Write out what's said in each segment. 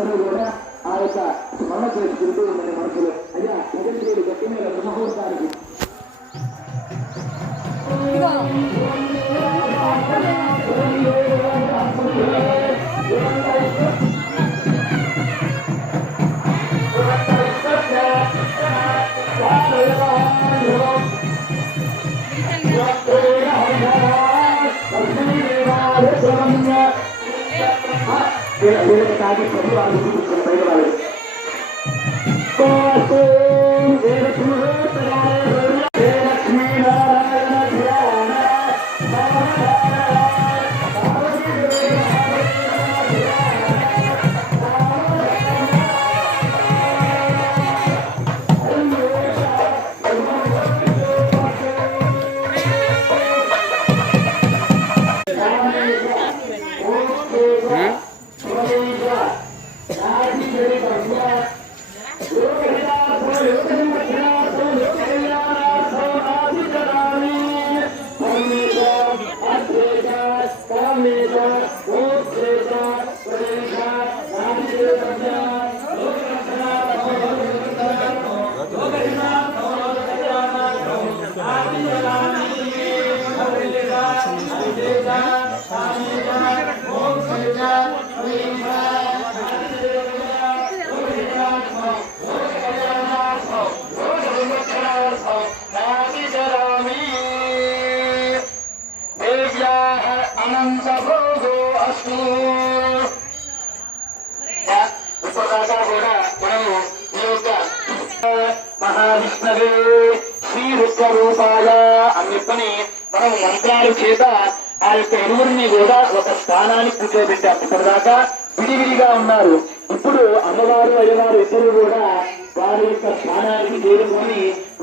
అందరూ కూడా ఆ యొక్క స్మరణ చేసుకుంటూ మన మనసులో అయ్యా మొదటి గట్టి మీద బ్రహ్మముహూర్తానికి మహావిష్ణవే శ్రీ రుద్రరూపాయ అని చెప్పని మనం మంత్రాలు చేత ఆ యొక్క ఇరువురిని కూడా ఒక స్థానాన్ని కూర్చోబెట్టాం. ఇప్పటిదాకా విడివిడిగా ఉన్నారు. ఇప్పుడు అమ్మవారు అయ్యవారు ఇద్దరు కూడా వారి యొక్క స్థానానికి చేరుకొని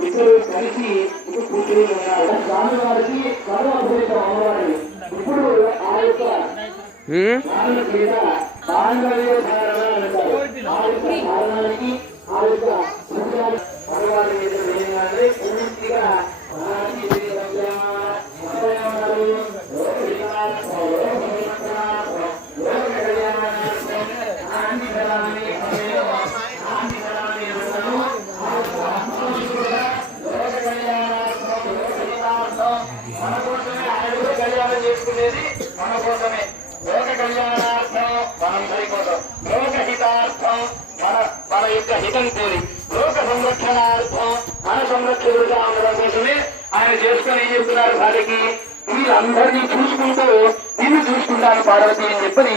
ఇద్దరు కలిసి ఇప్పుడు కూర్చొని ఉన్నారు. స్వామి వారికి సర్వభూతం అమ్మవారి ఇప్పుడు ఆ యొక్క మీద మాంగళ్య ధారణ అంటారు. ఆ యొక్క ధారణానికి ఆ యొక్క అమ్మవారి మీద వేయగానే పూర్తిగా చేసుకునేది మన కోసమే. లోక కళ్యాణార్థం మనందరి కోసం, లోకహితార్థం మన యొక్క హితం కోరి, లోక సంరక్షణార్థం మన సంరక్షకుడిగా ఉండడం కోసమే ఆయన చేసుకుని ఏం చెప్తున్నారు భార్యకి, వీళ్ళందరినీ చూసుకుంటూ నిన్ను చూసుకుంటాను పార్వతి అని చెప్పని